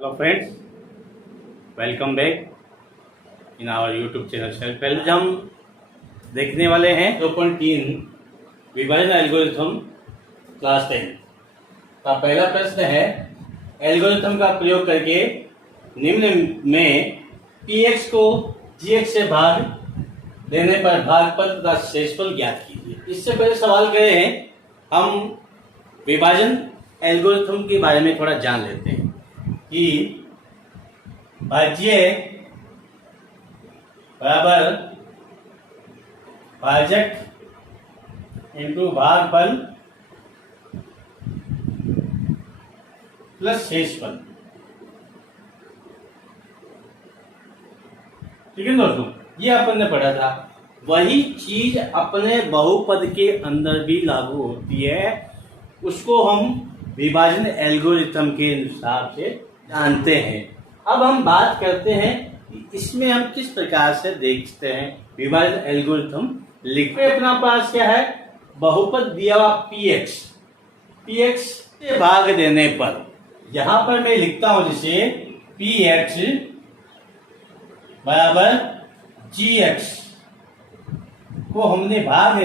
Hello friends, welcome back in our YouTube channel. पहले जो हम देखने वाले हैं 2.3 विभाजन एल्गोरिथम क्लास 10 का पहला प्रश्न है। एल्गोरिथम का प्रयोग करके निम्न में px को gx से भाग देने पर भागफल तथा शेषफल ज्ञात कीजिए। इससे पहले सवाल करे हैं, हम विभाजन एल्गोरिथम के बारे में थोड़ा जान लेते हैं कि भाज्य बराबर भाजक इंटू भागफल प्लस शेषफल। ठीक है दोस्तों, ये अपन ने पढ़ा था। वही चीज अपने बहुपद के अंदर भी लागू होती है, उसको हम विभाजन एल्गोरिथम के हिसाब से जानते हैं। अब हम बात करते हैं कि इसमें हम किस प्रकार से देखते हैं विभाजन एल्गोरिथम लिखते। अपना पास क्या है, बहुपद दिया हुआ px से भाग देने पर यहां पर मैं लिखता हूं जिसे px बराबर gx को हमने भाग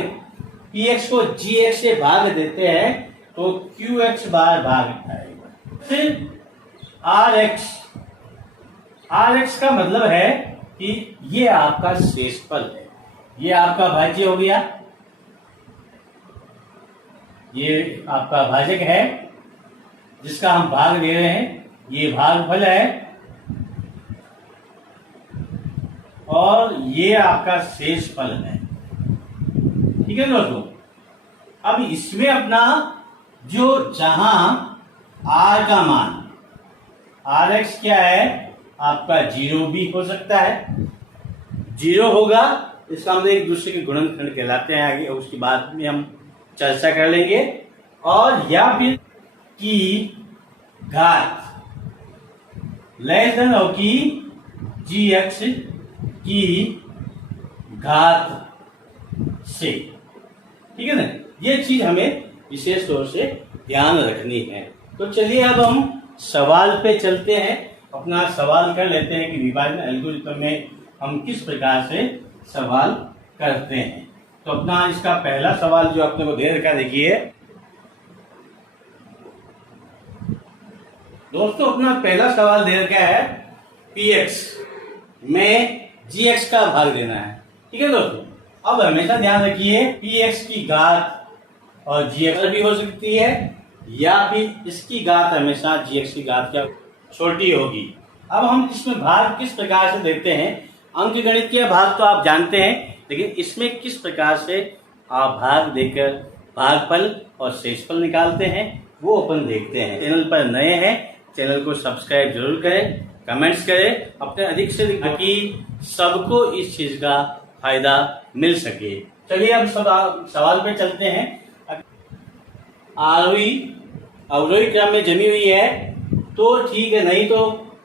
px को gx से भाग देते हैं तो qx बार भाग आएगा। फिर rx का मतलब है कि ये आपका शेषफल है, ये आपका भाज्य हो गया, ये आपका भाजक है जिसका हम भाग दे रहे हैं, ये भागफल है और ये आपका शेषफल है। ठीक है दोस्तों, अब इसमें अपना जो जहां r का मान rx क्या है आपका 0 भी हो सकता है, 0 होगा, इसका मतलब एक दूसरे के गुणनखंड कहलाते हैं। आगे उसकी बाद में हम चर्चा कर लेंगे। और या फिर की घात लेस देन हो कि gx की घात से। ठीक है ना, ये चीज हमें विशेष तौर से ध्यान रखनी है। तो चलिए अब हम सवाल पे चलते हैं, अपना सवाल कर लेते हैं कि विभाजन एल्गोरिथम में हम किस प्रकार से सवाल करते हैं। तो अपना इसका पहला सवाल जो अपने को दे रखा, देखिए दोस्तों, अपना पहला सवाल दे रखा है px में gx का भाग देना है। ठीक है दोस्तों, अब हमेशा ध्यान रखिए px की घात और gx भी हो सकती है या फिर इसकी घात हमेशा gx की घात क्या छोटी होगी। अब हम इसमें भाग किस प्रकार से देते हैं, अंकगणित के भाग तो आप जानते हैं, लेकिन इसमें किस प्रकार से आप भाग देकर भागफल और शेषफल निकालते हैं वो अपन देखते हैं। चैनल पर नए हैं, चैनल को सब्सक्राइब जरूर करें, कमेंट्स करें अपने अधिक से अधिक, ताकि सबको इस चीज का फायदा मिल सके। चलिए अब सवाल पे चलते हैं। आरोही अवरोही क्रम में जमी हुई है तो ठीक है, नहीं तो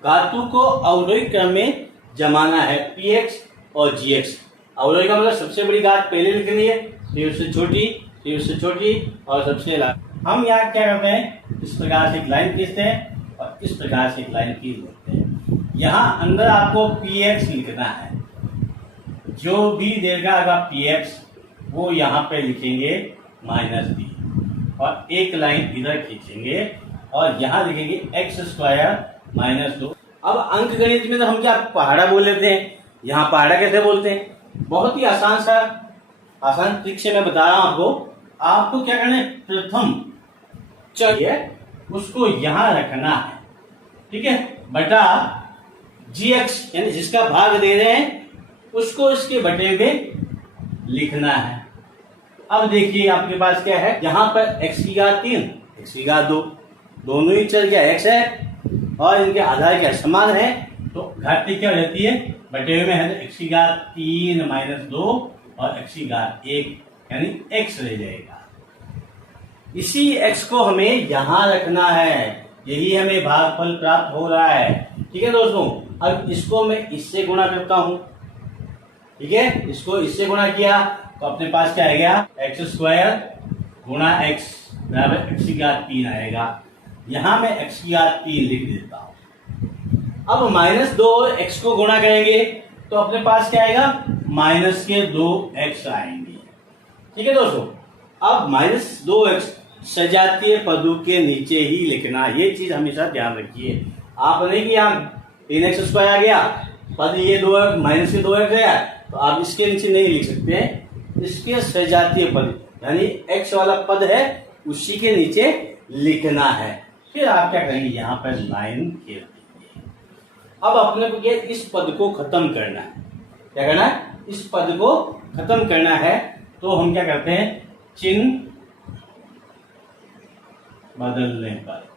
धातु को अवरोही क्रम में जमाना है px और gx। अवरोही का मतलब सबसे बड़ी घात पहले लिखनी है, फिर उससे छोटी, फिर उससे छोटी और सबसे लास्ट। हम यहाँ क्या करते हैं, इस प्रकार से एक लाइन खींचते हैं और इस प्रकार से एक लाइन खींच लेते हैं। यहाँ अंदर आपको px लिखना है, जो भी देगा px वो यहाँ पे लिखेंगे -b और एक लाइन इधर खींचेंगे और यहाँ लिखेंगे x² -2। अब अंक गणित में तो हम क्या पहाड़ा बोल लेते हैं, यहाँ पहाड़ा कैसे बोलते हैं, बहुत ही आसान ट्रिक से मैं बता रहा हूँ आपको क्या करना है, प्रथम चलिए उसको यहाँ रखना है। ठीक है, बटा gx यानी जिसका भाग दे रहे हैं उसको इसके बटे में लिखना है। अब देखिए आपके पास क्या है, यहाँ पर x की घात 3, x की घात 2, दोनों ही चल क्या x है और इनके आधार क्या समान है, तो घाती क्या रहती है, बटे में है x की घात 3 -2 और x की घात 1 यानी x रह जाएगा। इसी x को हमें यहाँ रखना है, यही हमें भागफल प्राप्त हो रहा है। ठीक है दोस्तों, अब इसको मैं इससे गुणा करता हूं। ठीक है, इसको इससे गुणा किया तो अपने पास क्या आ गया, x² गुणा x बराबर x की घात 3 आएगा। यहां मैं x की घात 3 लिख देता हूं। अब -2 और x को गुणा करेंगे तो अपने पास क्या आएगा, -2x आएंगे। ठीक है दोस्तों, अब -2x सजातीय पदों के नीचे ही लिखना, ये चीज हमेशा ध्यान रखिए। आप नहीं कि यहाँ 3x² आ गया, पद ये 2x है, तो आप इसके नीचे नहीं लिख सकते हैं। इसके सजातीय पद यानी x वाला पद है उसी के नीचे लिखना है। फिर आप क्या करेंगे, यहाँ पर लाइन खेल देंगे। अब अपने को ये इस पद को खत्म करना है। क्या करना है, इस पद को खत्म करना है। तो हम क्या करते हैं, चिन्ह बदलने पर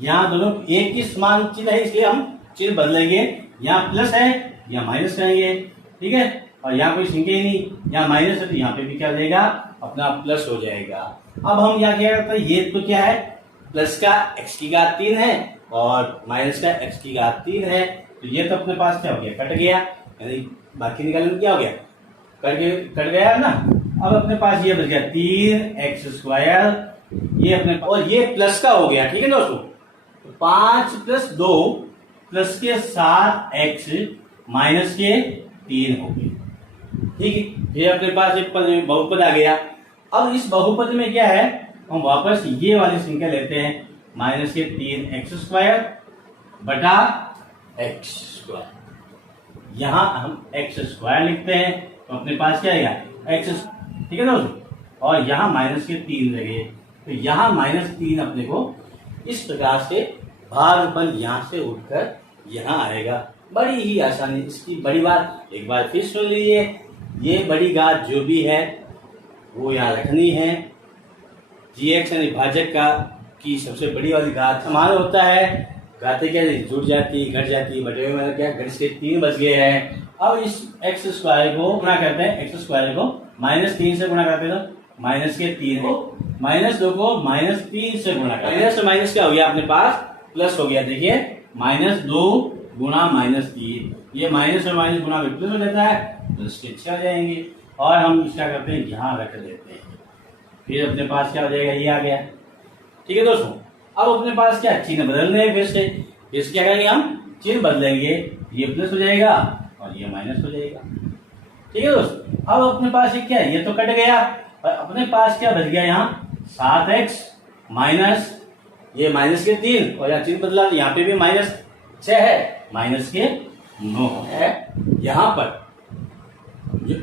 यहाँ दोनों एक ही समान चिन्ह है, इसलिए हम चिन्ह बदलेंगे। यहाँ प्लस है, यहाँ माइनस करेंगे। ठीक है, और यहाँ कोई संख्या ही नहीं, यहाँ माइनस है तो यहाँ पे भी क्या देगा, अपना प्लस हो जाएगा। अब हम यहाँ क्या करते हैं, ये तो क्या है, प्लस का x की घात 3 है और माइनस का x की घात 3 है, तो ये तो अपने पास क्या हो गया, कट गया, यानी बाकी निकालने में क्या हो गया, कट गया ना। अब अपने पास ये बच गया 3x², ये अपने और ये प्लस का हो गया। ठीक है दोस्तों, 5 + 2 प्लस के 7x माइनस के 3 हो गए। ठीक है, ये अपने पास एक बहुपद आ गया। अब इस बहुपद में क्या है, हम वापस ये वाली संख्या लेते हैं, -3x² बटा x²। यहां हम x² लिखते हैं तो अपने पास क्या आएगा, x। ठीक है दोस्तों, और यहाँ -3 लगे तो यहाँ -3 अपने को इस प्रकार से भागफल यहाँ से उठकर यहाँ आएगा। बड़ी ही आसानी, इसकी बड़ी बात एक बार फिर सुन लीजिए। ये बड़ी घात जो भी है वो यहाँ रखनी है। gx यानी भाजक का की सबसे बड़ी वाली घात समान होता है। घातें क्या जुड़ जाती, घट जाती, बटे हुए मतलब क्या, घट से 3 बच गए हैं। अब इस x² को गुणा करते हैं, x² को -3 से गुणा करते हैं तो -3 हो, -2 को -3 से गुणा करते हैं, माइनस से माइनस क्या हो गया अपने पास, प्लस हो गया। देखिए -2 गुणा -3, ये माइनस और माइनस गुणा में प्लस हो जाता है, प्लस के 6 आ जाएंगे। और हम इसका करते हैं, यहाँ रख देते हैं, फिर अपने पास क्या हो जाएगा, ये आ गया। ठीक है दोस्तों, अब अपने पास क्या चिन्ह बदलने हैं, फिर से क्या करेंगे, हम चिन्ह बदलेंगे, ये प्लस हो जाएगा और ये माइनस हो जाएगा। ठीक है दोस्तों, अब अपने पास ये क्या है, ये तो कट गया और अपने पास क्या बच गया, यहाँ 7x माइनस ये -3 और यहाँ चिन्ह बदला, यहाँ पे भी -6 है, -9 है यहाँ पर।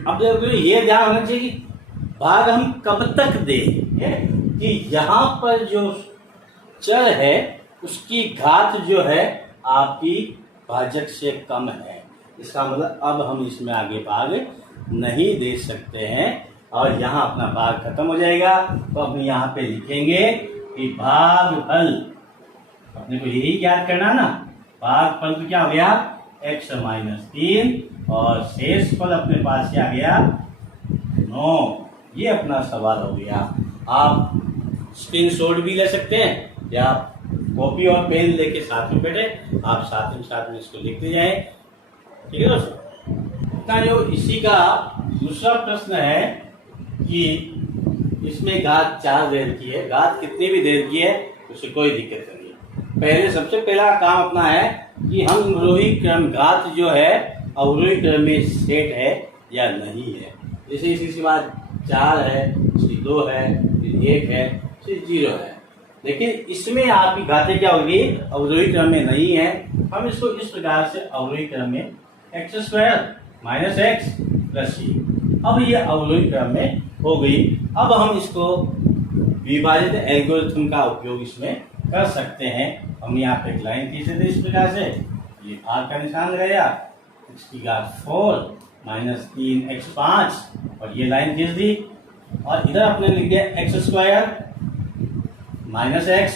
अब देखो ये ध्यान होना चाहिए कि भाग हम कब तक दें, कि यहाँ पर जो चर है उसकी घात जो है आपकी भाजक से कम है। इसका मतलब अब हम इसमें आगे भाग नहीं दे सकते हैं और यहाँ अपना भाग खत्म हो जाएगा। तो अपने यहाँ पे लिखेंगे कि भागफल, अपने को यही याद करना ना, भागफल तो क्या हो गया, x -3 और शेष फल अपने पास क्या गया, 9। ये अपना सवाल हो गया। आप स्क्रीनशॉट भी ले सकते हैं या कॉपी और पेन लेके साथ में बैठे, आप साथ में इसको लिखते जाएं। ठीक है दोस्तों, इतना जो इसी का दूसरा प्रश्न है कि इसमें घात 4 देर की है, घात कितनी भी देर की है उसे कोई दिक्कत नहीं है। पहले सबसे पहला काम अपना है कि हम अवरोही क्रम घात जो है अवरोही क्रम में सेट है या नहीं है। जैसे इसी बात 4 है, फिर 2 है, फिर 1 है, फिर 0 है। लेकिन इसमें आपकी घातें क्या होगी, अवरोही क्रम में नहीं है। हम इसको इस प्रकार से अवरोही क्रम में x² - x + c, अब ये अवरोही क्रम में हो गई। अब हम इसको विभाजित एल्गोरिथम का उपयोग इसमें कर सकते हैं। हम यहाँ पे एक लाइन खींच देते इस प्रकार से, ये भाग का निशान लगाया, x की घात 4 -3x 5 और ये लाइन खींच दी और इधर अपने लिख दिया x² - x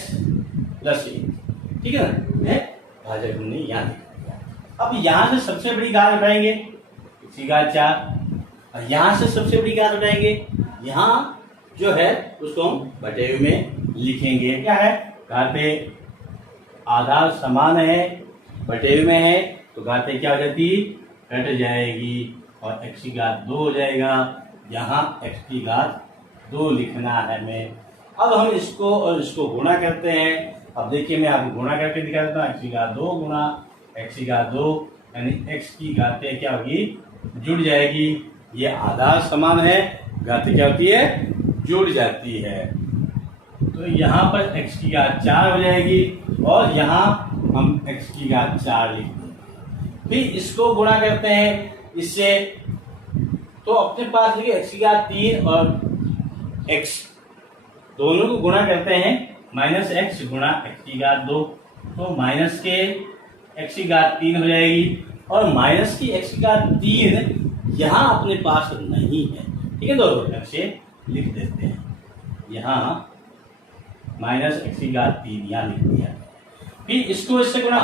+ c। ठीक है ना, भाजक हमने यहाँ लिख दिया। अब यहाँ से सबसे बड़ी घात उठाएंगे, x की घात 4 और यहाँ से सबसे बड़ी घात उठाएंगे, यहाँ जो है उसको हम बटे हुए में लिखेंगे। क्या है, घातें आधार समान है, बटे हुए में है, तो घातें क्या हो जाती, कट जाएगी और x की घात 2 हो जाएगा। यहाँ x की घात 2 लिखना है हमें। अब हम इसको और इसको गुणा करते हैं अब देखिए मैं आपको गुणा करके दिखा देता हूँ। एक्स की घात 2 गुणा एक्स की घात 2 यानी एक्स की घातें क्या होगी, जुड़ जाएगी। ये आधार समान है, घातें क्या होती है, जुड़ जाती है। तो यहाँ पर एक्स की घात 4 हो जाएगी और यहाँ हम एक्स की घात 4 लिख देंगे। फिर इसको गुणा करते हैं इससे, तो अपने पास देखिए एक्स की घात 3 और एक्स दोनों को गुणा करते हैं, माइनस एक्स गुणा एक्स की घात 2, तो माइनस के एक्स की घात 3 हो जाएगी और माइनस की एक्स की घात 3 यहाँ अपने पास नहीं है, ठीक है दोस्तों। ऐसे लिख देते हैं, यहाँ माइनस एक्स की घात 3 यहाँ लिख दिया। फिर इसको इससे गुणा,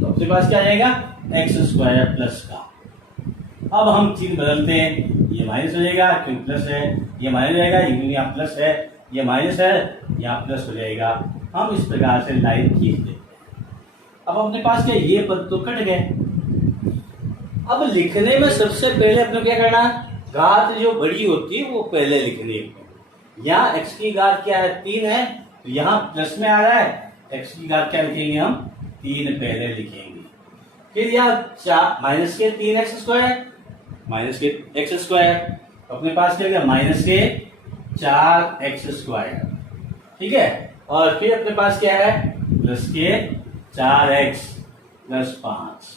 तो अपने पास क्या आ जाएगा, एक्स स्क्वायर प्लस का। अब हम चिन्ह बदलते हैं, ये माइनस हो जाएगा क्योंकि प्लस है, ये माइनस हो जाएगा क्योंकि यहाँ प्लस है, ये माइनस है यहाँ प्लस हो जाएगा। हम इस प्रकार से लाइन खींच देते हैं। अब अपने पास क्या, ये पद तो कट गए। अब लिखने में सबसे पहले अपने क्या करना, घात जो बड़ी होती है वो पहले लिखनी है। यहाँ एक्स की घात क्या है, 3 है, तो यहाँ प्लस में आ रहा है, एक्स की घात क्या लिखेंगे हम, 3 पहले लिखेंगे। फिर यहाँ माइनस के 3x स्क्वायर, माइनस के एक्स स्क्वायर, अपने पास क्या गया, माइनस के 4x स्क्वायर, ठीक है। और फिर अपने पास क्या है, प्लस के 4x प्लस 5।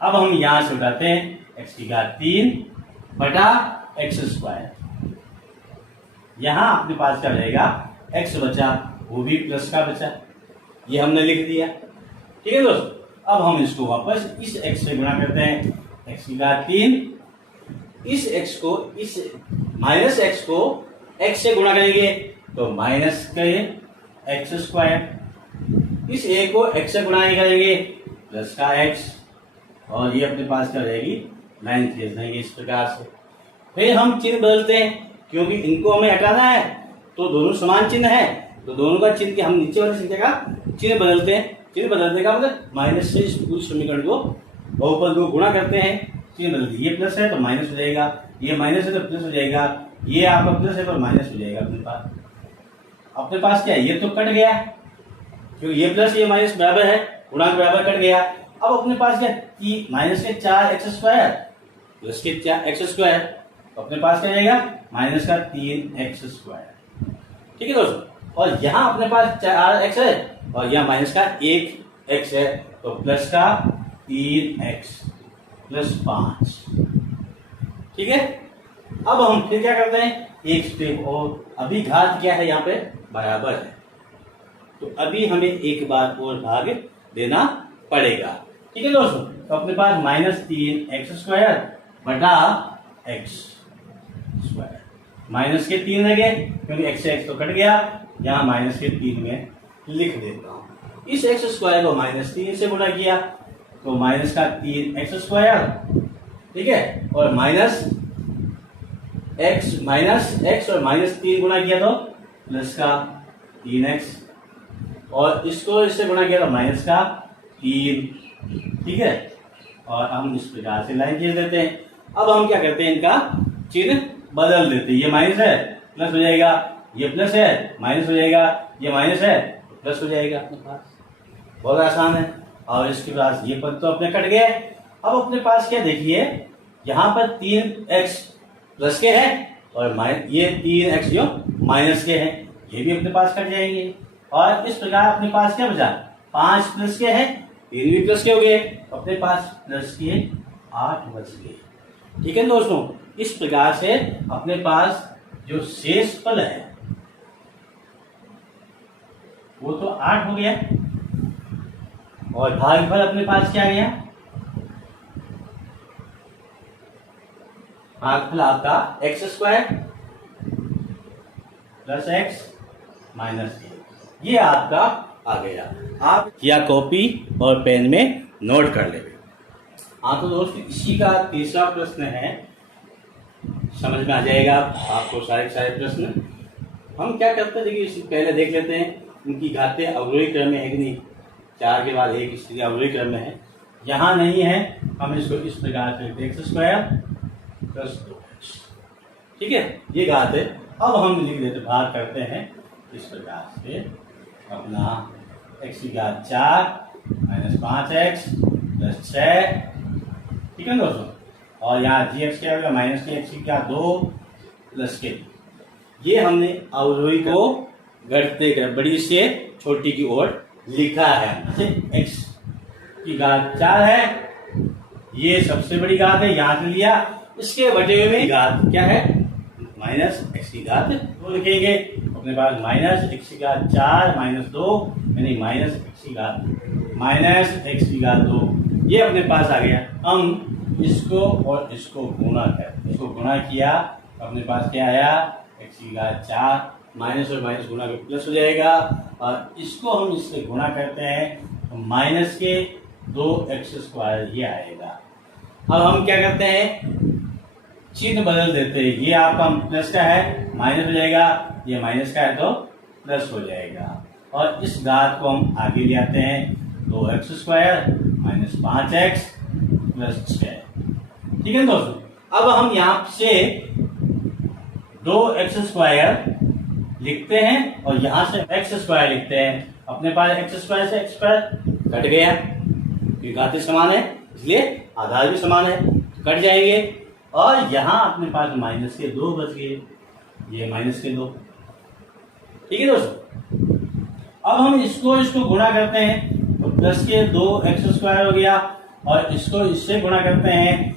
अब हम यहां से उठाते हैं x की घात 3 बटा एक्स स्क्वायर। यहां अपने पास क्या रहेगा, x बचा, वो भी प्लस का बचा, ये हमने लिख दिया, ठीक है दोस्तों। अब हम इसको वापस इस x से गुणा करते हैं, x की घात 3, इस x को इस माइनस x को x से गुणा करेंगे तो माइनस के एक्स स्क्वायर, इस a को x से गुणा करेंगे प्लस का x, और ये अपने पास क्या रहेगी, लाइन खींच देंगे इस प्रकार से। फिर हम चिन्ह बदलते हैं, क्योंकि इनको हमें हटाना है, तो दोनों समान चिन्ह है, तो दोनों का चिन्ह के हम नीचे वाली संख्या का चिन्ह बदलते हैं। चिन्ह बदलने का मतलब माइनस से इस पूरे समीकरण को बहुपद को गुणा करते हैं, चिन्ह बदल दिए। ये प्लस है तो माइनस हो जाएगा, ये माइनस है तो प्लस हो जाएगा, ये आपका प्लस है तो माइनस हो जाएगा। अपने पास क्या है, ये तो कट गया क्योंकि ये प्लस ये माइनस बराबर है, गुणांक बराबर कट गया। अब अपने पास क्या, माइनस के 4x स्क्वायर प्लस के 4x स्क्वायर, अपने पास क्या जाएगा, माइनस का 3x स्क्वायर, ठीक है दोस्तों। और यहाँ अपने पास 4x है और यहाँ माइनस का 1x है, तो प्लस का 3x प्लस 5, ठीक है। अब हम फिर क्या करते हैं, एक स्टेप और, अभी घात क्या है यहाँ पे, बराबर है, तो अभी हमें एक बार और भाग देना पड़ेगा, ठीक है दोस्तों। तो अपने पास माइनस 3x स्क्वायर बटा x स्क्वायर, माइनस के 3 रह गए क्योंकि x से x तो कट गया, यहाँ माइनस के 3 में लिख देता हूँ। इस x स्क्वायर को माइनस 3 से गुणा किया तो माइनस का 3x स्क्वायर, ठीक है, और माइनस x और माइनस 3 गुणा किया तो प्लस का 3x, और इसको इससे गुणा किया तो माइनस का 3, ठीक है। और हम इस प्रकार से लाइन खींच देते हैं। अब हम क्या करते हैं, इनका चिन्ह बदल देते हैं, ये माइनस है प्लस हो जाएगा, ये प्लस है माइनस हो जाएगा, ये माइनस है प्लस हो जाएगा, अपने पास बहुत आसान है। और इसके बाद ये पद तो अपने कट गए। अब अपने पास क्या देखिए, यहाँ पर 3x प्लस के हैं और ये 3x जो माइनस के हैं, ये भी अपने पास कट जाएंगे। और इस प्रकार अपने पास क्या बचा, 5 प्लस के हैं, 3 भी प्लस के हो गए, अपने पास प्लस के 8 बच गए, ठीक है दोस्तों। इस प्रकार से अपने पास जो शेष फल है वो तो 8 हो गया, और भागफल अपने पास क्या गया, भागफल आपका x square plus x minus ये आपका आ गया। आप या कॉपी और पेन में नोट कर ले। हाँ तो दोस्तों, इसी का तीसरा प्रश्न है, समझ में आ जाएगा आपको सारे प्रश्न। हम क्या करते हैं, देखिए इससे पहले देख लेते हैं उनकी घातें अवरोही क्रम में है कि नहीं। 4 के बाद एक स्थिति अवरोही क्रम में है, यहाँ नहीं है, हम इसको इस प्रकार से एक्स स्क्वायर प्लस 2x, ठीक है, ये घात है। अब हम लिख देते, भाग करते हैं इस प्रकार से अपना एक्स की घात 4 माइनस 5x प्लस 6, ठीक है दोस्तों। और यहाँ जी एक्स क्या होगा, माइनस के एक्स की घात 2 प्लस के। ये हमने अवरोही को घटते क्रम बड़ी से छोटी की ओर लिखा है। एक्स की घात 4 है, ये सबसे बड़ी घात है, यहां से लिया। इसके बटे हुए में घात क्या है, माइनस एक्स की घात 2 लिखेंगे। अपने पास माइनस एक्स की घात 4 माइनस 2 यानी माइनस एक्स की घात 2, ये अपने पास आ गया। हम इसको और इसको गुणा करते हैं, इसको गुणा किया अपने पास क्या आया, एक्स की घात 4 माइनस और माइनस गुणा के प्लस हो जाएगा, और इसको हम इससे गुणा करते हैं तो माइनस के 2x² ये आएगा। अब हम क्या करते हैं, चिन्ह बदल देते हैं। ये आपका प्लस का है, माइनस हो जाएगा, ये माइनस का है तो प्लस हो जाएगा। और इस घात को हम आगे ले आते हैं, 2x² माइनस 5x प्लस 6, ठीक है दोस्तों। अब हम यहाँ से 2x² लिखते हैं और यहां से x² लिखते हैं। अपने पास x² से x² कट गया, ये घातें समान है इसलिए आधार भी समान है, कट जाएंगे। और यहां अपने पास माइनस के 2 बच गए, ये माइनस के 2, ठीक है दोस्तों। अब हम इसको गुणा करते हैं तो प्लस के 2x² हो गया, और इसको इससे गुणा करते हैं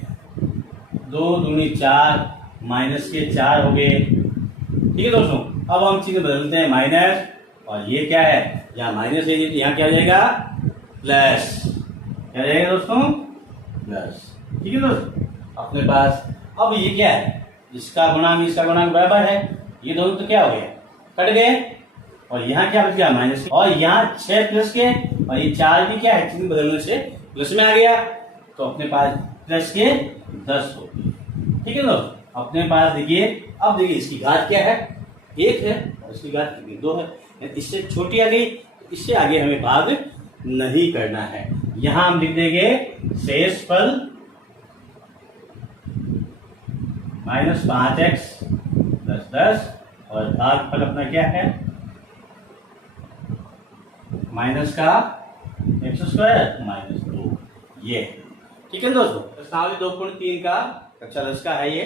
2 दूनी 4 माइनस के 4 हो गए, ठीक है दोस्तों। अब हम चिन्ह बदलते हैं, माइनस, और ये क्या है, यहाँ माइनस है, यहाँ क्या हो जाएगा, प्लस, क्या जाएगा दोस्तों, प्लस, ठीक है दोस्तों। अपने पास अब ये क्या है, इसका गुणांक इसका गुणांक बराबर है, ये दोनों तो क्या हो गए, कट गए, और यहाँ क्या बच गया, माइनस, और यहाँ 6 प्लस के, और ये 4 भी क्या है, चिन्ह बदलने से प्लस में आ गया, तो अपने पास प्लस के 10 हो गए, ठीक है दोस्तों। अपने पास देखिए, अब देखिए इसकी घात क्या है, 1 है, और इसकी घात 2 है, इससे छोटी आ गई, इससे आगे हमें भाग नहीं करना है। यहां हम लिख देंगे शेष फल माइनस 5x प्लस 10, और भाग फल अपना क्या है, माइनस का x² माइनस 2, ये, ठीक है दोस्तों। प्रश्नावली 2.3 का कक्षा 10 का है ये।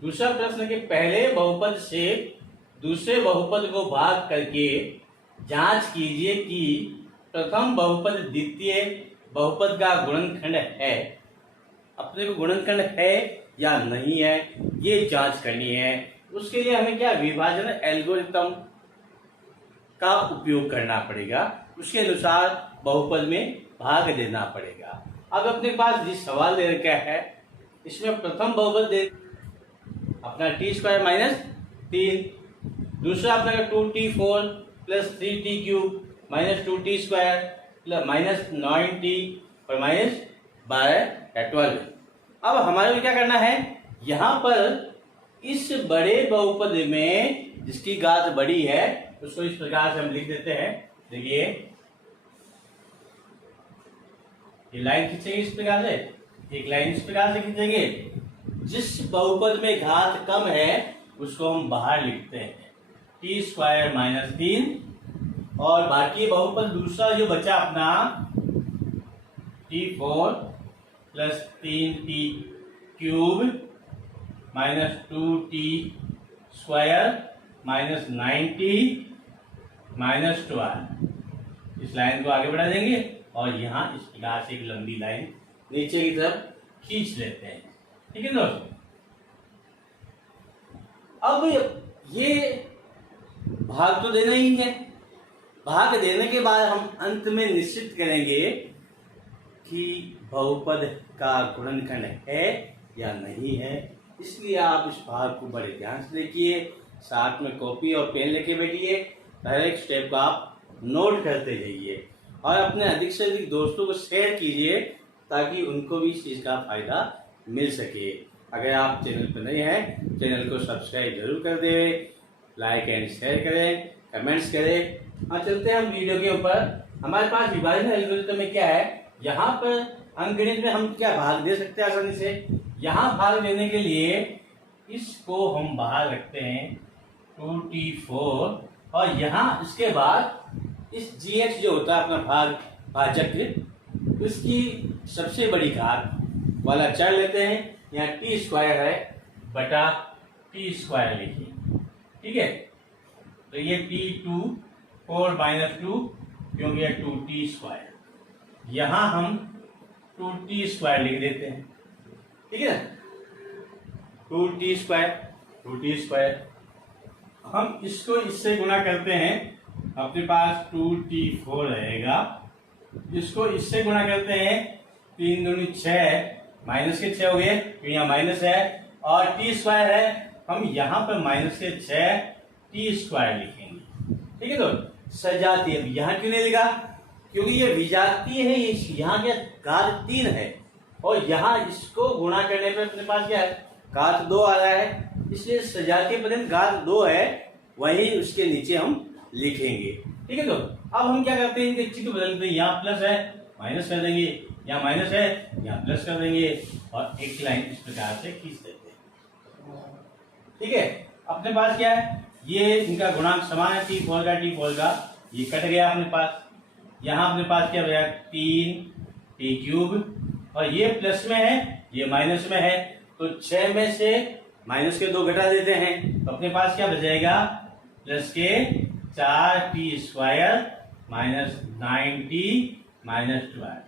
दूसरा प्रश्न के पहले बहुपद से दूसरे बहुपद को भाग करके जांच कीजिए कि प्रथम बहुपद द्वितीय बहुपद का गुणनखंड है। अपने को गुणनखंड है या नहीं है ये जांच करनी है। उसके लिए हमें क्या, विभाजन एल्गोरिथम का उपयोग करना पड़ेगा, उसके अनुसार बहुपद में भाग देना पड़ेगा। अब अपने पास जिस सवाल दे रखा है इसमें प्रथम बहुपद दे अपना t² माइनस 3, दूसरा अपना 2t4 plus 3t³ minus 2t² plus minus 9t और माइनस 12 या 12। अब हमारे को क्या करना है, यहाँ पर इस बड़े बहुपद में जिसकी घात बड़ी है उसको इस प्रकार से हम लिख देते हैं। देखिए ये लाइन खींचेंगे इस प्रकार से, एक लाइन इस प्रकार से खींचेंगे। जिस बहुपद में घात कम है उसको हम बाहर लिखते हैं t² माइनस 3, और बाकी बहुपद दूसरा जो बचा अपना t4 plus 3t³ minus 2t² minus 9t minus 12, इस लाइन को आगे बढ़ा देंगे और यहाँ इस प्रकार से एक लंबी लाइन नीचे की तरफ खींच लेते हैं, ठीक है दोस्तों। अब ये भाग तो देना ही है, भाग देने के बाद हम अंत में निश्चित करेंगे कि बहुपद का गुणनखंड है या नहीं है। इसलिए आप इस भाग को बड़े ध्यान से देखिए, साथ में कॉपी और पेन लेके बैठिए, हर एक स्टेप को आप नोट करते जाइए और अपने अधिक से अधिक दोस्तों को शेयर कीजिए ताकि उनको भी इस चीज़ का फायदा मिल सके। अगर आप चैनल पर नए हैं चैनल को सब्सक्राइब जरूर कर दें, लाइक एंड शेयर करें, कमेंट्स करें। हाँ, चलते हैं हम वीडियो के ऊपर। हमारे पास विभाजन एल्गोरिथम में क्या है, यहाँ पर अंकगणित में हम क्या भाग दे सकते हैं आसानी से। यहाँ भाग देने के लिए इसको हम बाहर रखते हैं 2t4 और यहाँ इसके बाद इस GX जो होता है अपना भाजक, उसकी सबसे बड़ी घात वाला चर लेते हैं। यहाँ टी स्क्वायर है बटा टी स्क्वायर लिखिए, ठीक है। तो ये T2 4-2 क्योंकि ये 2t स्क्वायर, यहां हम 2t स्क्वायर लिख देते हैं, ठीक है ना। 2t स्क्वायर हम इसको इससे गुणा करते हैं, अपने पास 2t4 रहेगा। इसको इससे गुणा करते हैं, 3 दूनी 6, माइनस के 6 हो गए क्योंकि यहाँ माइनस है, और टी स्क्वायर है, हम यहाँ पर माइनस के 6 टी स्क्वायर लिखेंगे, ठीक है। तो सजातीय, अब यहाँ क्यों नहीं लिखा, क्योंकि ये विजातीय है, यहाँ के घात 3 है, और यहाँ इसको गुणा करने पे अपने पास क्या है, घात 2 आ रहा है, इसलिए सजातीय पद घात 2 है, वही उसके नीचे हम लिखेंगे, ठीक है। तो अब हम क्या करते हैं, इनके चिन्ह बदलते हैं, यहाँ प्लस है माइनस कर देंगे, यहाँ माइनस है यहाँ प्लस कर देंगे, और एक लाइन इस प्रकार से खींच देते हैं, ठीक है। अपने पास क्या है, ये इनका गुणांक समान है, T4 का ये कट गया अपने पास। यहाँ अपने पास क्या बचा, 3t3, और ये प्लस में है ये माइनस में है, तो 6 में से माइनस के 2 घटा देते हैं, तो अपने पास क्या बचेगा, प्लस के 4t square minus 9t minus 12,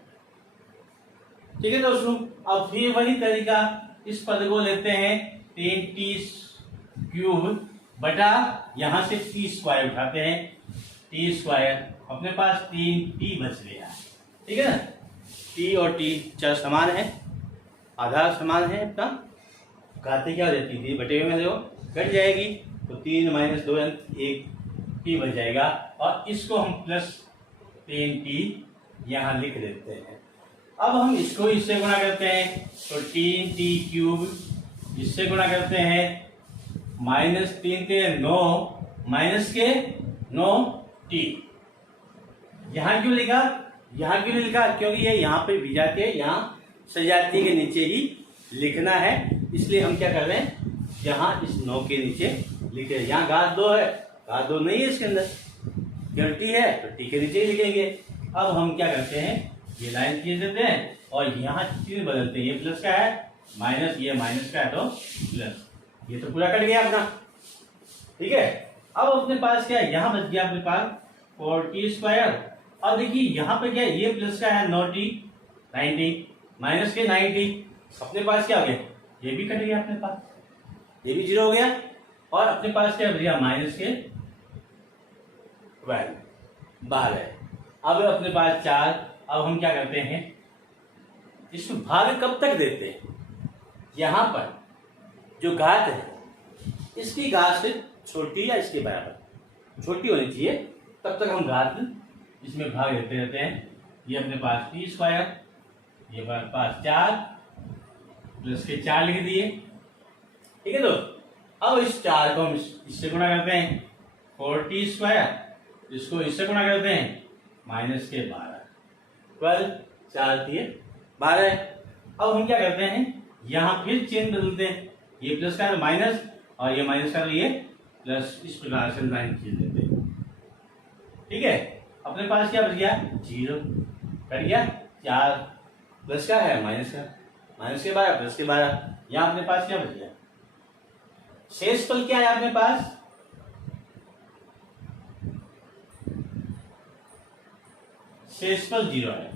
ठीक है दोस्तों। अब फिर वही तरीका, इस पद को लेते हैं 3t³ बटा यहां से t स्क्वायर उठाते हैं, t स्क्वायर, अपने पास 3t बच गया, ठीक है ना। t और t चार समान है, आधार समान है अपना, घातें क्या हो जाती थी, बटे में देखो कट जाएगी, तो 3 - 2 1 t बच जाएगा, और इसको हम प्लस 3t यहां लिख देते हैं। अब हम इसको इससे गुणा करते हैं, तो 3t³ इससे गुणा करते हैं, -3 के 9 माइनस के 9t। यहां क्यों लिखा, यहाँ क्यों नहीं लिखा, क्योंकि ये यहाँ पे विजातीय है, यहाँ सजातीय के नीचे ही लिखना है, इसलिए हम क्या कर रहे हैं, यहाँ इस 9 के नीचे लिख रहे हैं। यहाँ घात 2 है, घात 2 नहीं है इसके अंदर, केवल t है तो t के नीचे ही लिखेंगे। अब हम क्या करते हैं, ये लाइन खींच देते हैं, और यहाँ चिन्ह बदलते हैं, ये प्लस का है माइनस, ये माइनस का है तो प्लस, ये तो पूरा कट गया अपना, ठीक है। अब अपने पास क्या है, यहाँ बच गया अपने पास 4t स्क्वायर, और देखिए यहाँ पे क्या है, ये प्लस का है 9t 90 माइनस के 90, अपने पास क्या हो गया, ये भी कट गया अपने पास, ये भी 0 हो गया, और अपने पास क्या बच गया, माइनस के 12 बाहर है। अब अपने पास 4, अब हम क्या करते हैं, इसमें भाग कब तक देते हैं, यहां पर जो घात है इसकी घात से छोटी या इसके बराबर छोटी होनी चाहिए, तब तक हम घात इसमें भाग देते रहते हैं। ये अपने पास t स्क्वायर, ये अपने पास 4 प्लस के 4 लिख दिए, ठीक है। तो अब इस 4 को हम इससे गुणा करते हैं, 4t स्क्वायर, इसको इससे गुणा करते हैं, माइनस के 12 4 दिए 12। अब हम क्या करते हैं, यहां फिर चिन्ह बदलते हैं, ये प्लस का माइनस, और ये माइनस का ये प्लस, इस प्रकार से लाइन खींच देते हैं, ठीक है। अपने पास क्या बच गया, 0 कट गया, 4 प्लस का है माइनस का, माइनस के 12 प्लस के 12, यहां अपने पास क्या बच गया, शेषफल क्या है अपने पास, शेषफल 0 है।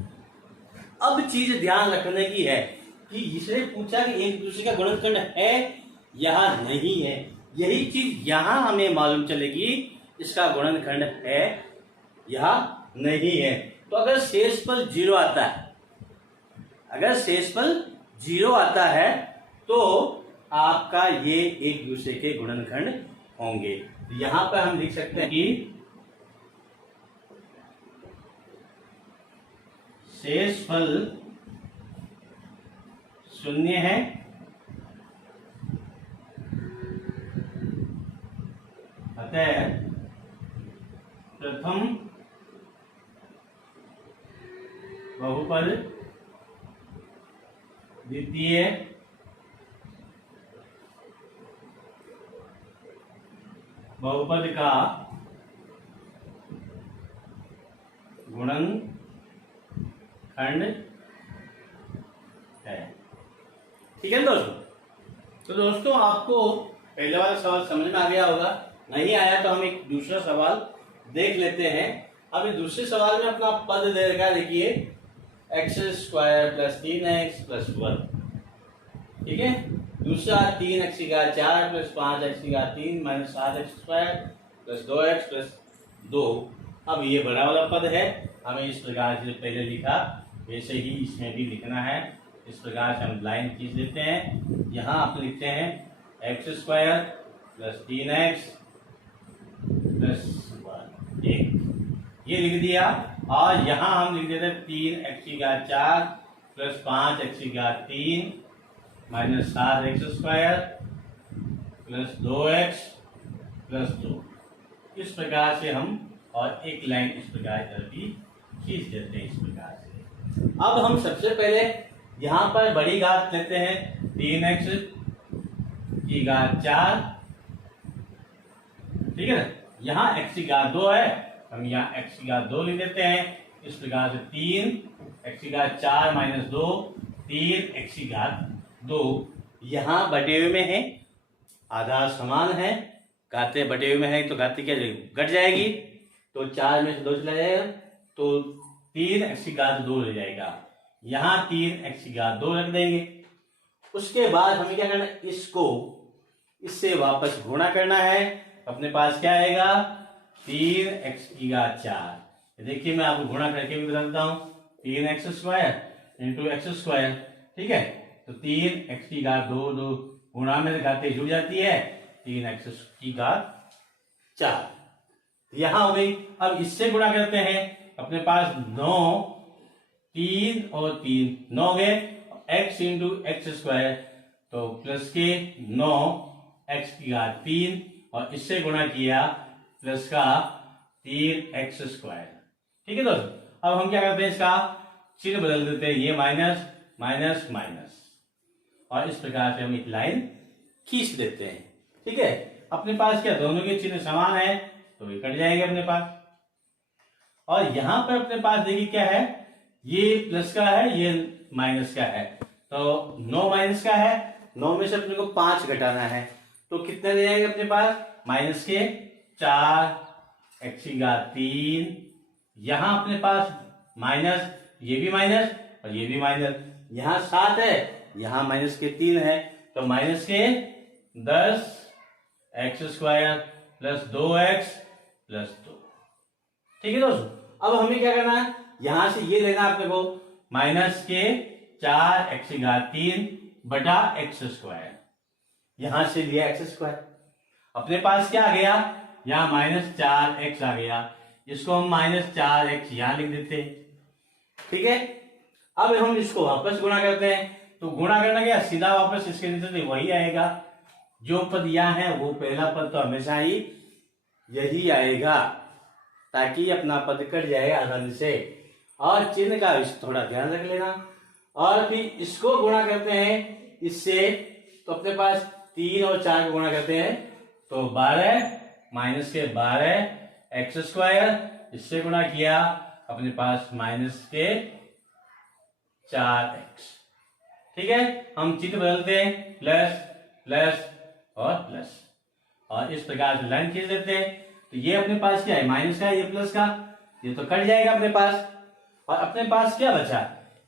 अब चीज ध्यान रखने की है कि इसने पूछा कि एक दूसरे का गुणनखंड है या नहीं है, यही चीज यहां हमें मालूम चलेगी, इसका गुणनखंड है या नहीं है। तो अगर शेषफल 0 आता है, अगर शेषफल 0 आता है तो आपका ये एक दूसरे के गुणनखंड होंगे। यहां पर हम लिख सकते हैं कि शेषफल 0 है, अतः प्रथम बहुपद द्वितीय बहुपद का गुणनखंड है। ठीक है दोस्तों। तो दोस्तों आपको पहले वाला सवाल समझ में आ गया होगा, नहीं आया तो हम एक दूसरा सवाल देख लेते हैं। अब इस दूसरे सवाल में अपना पद दे रखा है, देखिए x square plus 3x plus 1। ठीक है। दूसरा 3x की घात 4 प्लस 5x की घात 3 minus 7x square plus 2x plus 2। अब ये बड़ा वाला पद है, हमें इस प्रकार से पहले लिखा वैसे ही इसमें भी लिखना है। इस प्रकार से हम लाइन खींच लेते हैं। यहाँ आप लिखते हैं x square plus 3x plus 1 ये लिख दिया। और यहाँ हम लिख देते हैं 3x की घात 4 प्लस 5x की घात 3 minus 7x square plus 2x plus 2। इस प्रकार से हम और एक लाइन इस प्रकार इधर भी खींच देते हैं इस प्रकार से। अब हम सबसे पहले यहाँ पर बड़ी घात लेते हैं 3x की घात 4। ठीक है ना। यहाँ x की घात 2 है, हम यहाँ x की घात 2 लिख देते हैं। इस प्रकार से 3x की घात 4 माइनस 2 3x की घात 2। यहाँ बटे हुए में है, आधार समान है, घातें बटे हुए में है तो घातें क्या घट जाएगी, तो 4 में से 2 चला जाएगा तो 3x की घात 2 रह जाएगा। यहाँ 3x की घात 2 रख देंगे। उसके बाद हमें क्या करना है, इसको इससे वापस गुणा करना है। अपने पास क्या आएगा 3x की घात 4। देखिए मैं आपको गुणा करके भी बता देता हूँ, 3x square into x square. ठीक है। तो 3x की घात 2 2 गुणा में घातें जुड़ जाती है, 3x की घात 4 यहां हो गई। अब इससे गुणा करते हैं, अपने पास 9 3 और 3 9 गए, x इंटू एक्स स्क्वायर तो प्लस के 9 x की घात 3 और इससे गुणा किया प्लस का 3x स्क्वायर। ठीक है दोस्तों। अब हम क्या करते हैं, इसका चिन्ह बदल देते हैं, ये माइनस माइनस माइनस और इस प्रकार से हम एक लाइन खींच देते हैं। ठीक है। अपने पास क्या दोनों के चिन्ह समान है तो ये कट जाएंगे अपने पास। और यहां पर अपने पास देखिए क्या है, ये प्लस का है ये माइनस का है, तो 9 माइनस का है, 9 में से अपने को 5 घटाना है तो कितने रह जाएंगे अपने पास, माइनस के 4 x की घात 3। यहां अपने पास माइनस, ये भी माइनस और ये भी माइनस, यहां 7 है यहां माइनस के 3 है तो माइनस के 10 x square plus 2x plus 2। ठीक है दोस्तों। अब हमें क्या करना है, यहां से ये लेना अपने को माइनस के 4x की घात 3 बटा एक्स स्क्वायर। यहां से लिया एक्स स्क्वायर, अपने पास क्या आ गया, यहां माइनस 4x आ गया, इसको हम माइनस 4x यहां लिख देते हैं। ठीक है। अब हम इसको वापस गुणा करते हैं, तो गुणा करना क्या, सीधा वापस इसके नीचे वही आएगा, जो पद यहाँ है वो पहला पद तो हमेशा ही यही आएगा, ताकि अपना पद कट जाए आसानी से। और चिन्ह का थोड़ा ध्यान रख लेना। और फिर इसको गुणा करते हैं इससे, तो अपने पास 3 और 4 को गुणा करते हैं तो 12 माइनस के 12 एक्स स्क्वायर, इससे गुणा किया अपने पास माइनस के 4x। ठीक है। हम चिन्ह बदलते हैं, प्लस प्लस और प्लस और इस प्रकार से लाइन खींच देते हैं। तो ये अपने पास क्या है, माइनस का, ये प्लस का, ये तो कट जाएगा अपने पास। और अपने पास क्या बचा,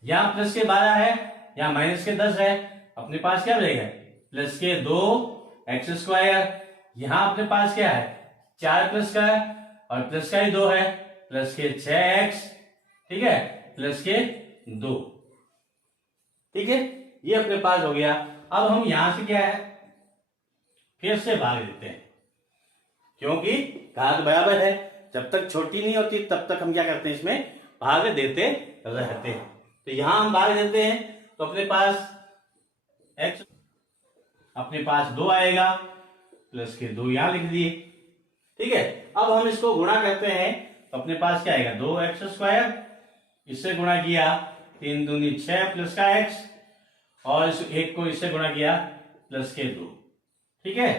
यहाँ प्लस के 12 है, यहाँ माइनस के 10 है, अपने पास क्या रहेगा प्लस के 2 एक्स स्क्वायर। यहाँ अपने पास क्या है 4 प्लस का है और प्लस का ही 2 है, प्लस के 6x। ठीक है। प्लस के 2। ठीक है। ये अपने पास हो गया। अब हम यहां से क्या है फिर से भाग देते हैं, क्योंकि घात बराबर है, जब तक छोटी नहीं होती तब तक हम क्या करते हैं, इसमें भाग देते रहते हैं। तो यहां हम भाग देते हैं तो अपने पास x अपने पास 2 आएगा, प्लस के 2 यहां लिख दिए। ठीक है। अब हम इसको गुणा करते हैं तो अपने पास क्या आएगा 2x स्क्वायर, इससे गुणा किया 3 दूनी 6 प्लस का x और इस 1 को इससे गुणा किया प्लस के 2। ठीक है।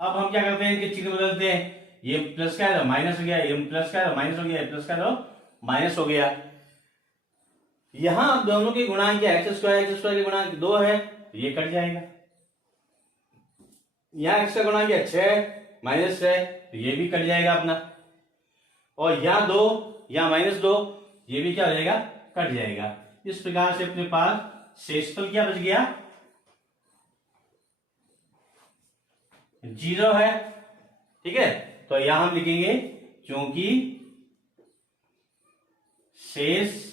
अब हम क्या करते हैं कि चिन्ह बदलते हैं, ये प्लस का है तो माइनस हो गया, ये प्लस का है तो माइनस हो गया, ये प्लस का है तो माइनस हो गया। यहां अब दोनों के गुणांक एक्स स्क्वायर के गुणांक 2 है तो ये कट जाएगा। यहाँ एक्स का गुणांक 6 है माइनस 6 तो ये भी कट जाएगा अपना, और यहाँ 2 यहाँ -2 ये भी क्या हो जाएगा, कट जाएगा। इस प्रकार से अपने पास शेषफल क्या बच गया, 0 है। ठीक है, तो यहां हम लिखेंगे क्योंकि शेष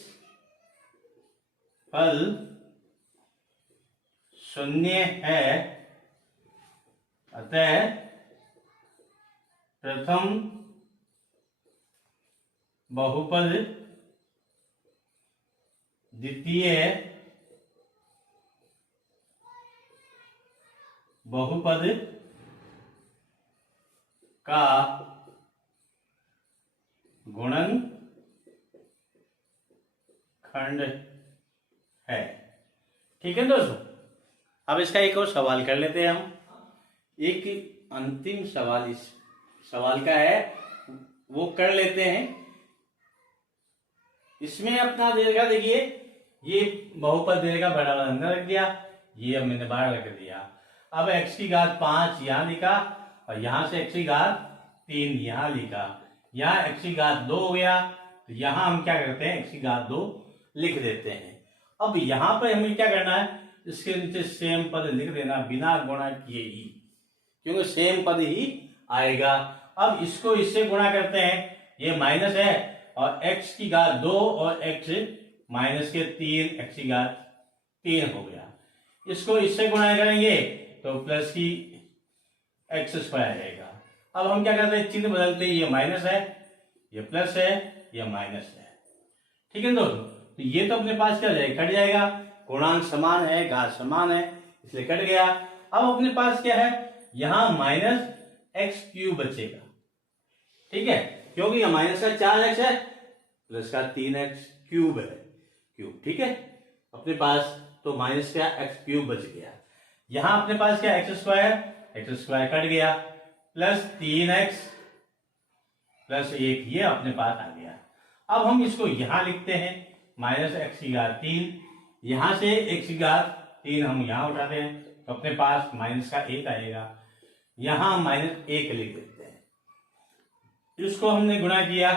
फल 0 है अतः प्रथम बहुपद द्वितीय बहुपद का गुणनखंड है। ठीक है दोस्तों, अब इसका एक और सवाल कर लेते हैं हम। एक अंतिम सवाल इस सवाल का है, वो कर लेते हैं। इसमें अपना देगा, देखिए ये बहुपद देगा बड़ा वाला अंदर रख दिया, ये अब मैंने बाहर रख दिया। अब x की घात 5 यहां लिखा और यहां से x की घात 3 यहां लिखा, यहां x की घात 2 हो गया तो यहां हम क्या करते हैं, x की घात 2 लिख देते हैं। अब यहां पर हमें क्या करना है, इसके नीचे सेम पद लिख देना बिना गुणा किए ही, क्योंकि सेम पद ही आएगा। अब इसको इससे गुणा करते हैं, ये माइनस है और x की घात 2 और x माइनस के 3 x की घात 3 हो गया। इसको इससे गुणा करेंगे तो प्लस की x स्क्वायर आ जाएगा। अब हम क्या करते हैं, चिन्ह बदलते हैं, ये माइनस है, ये प्लस है, ये माइनस है। ठीक है दोस्तों, तो ये तो अपने पास क्या हो जाएगा, कट जाएगा, गुणांक समान है, घात समान है, इसलिए कट गया। अब अपने पास क्या है, यहां -x³ बचेगा। ठीक है, क्योंकि यहां माइनस का 4x है, प्लस का 3x³ है, क्यूब। ठीक है, अपने पास तो माइनस का x³ बच गया। यहां अपने पास क्या, x स्क्वायर कट गया, प्लस 3x प्लस 1 ये अपने पास आ गया। अब हम इसको यहां लिखते हैं -x की घात 3, यहां से x की घात 3 हम यहां उठाते हैं तो अपने पास माइनस का 1 आएगा, यहां -1 लिख देते हैं। इसको हमने गुणा किया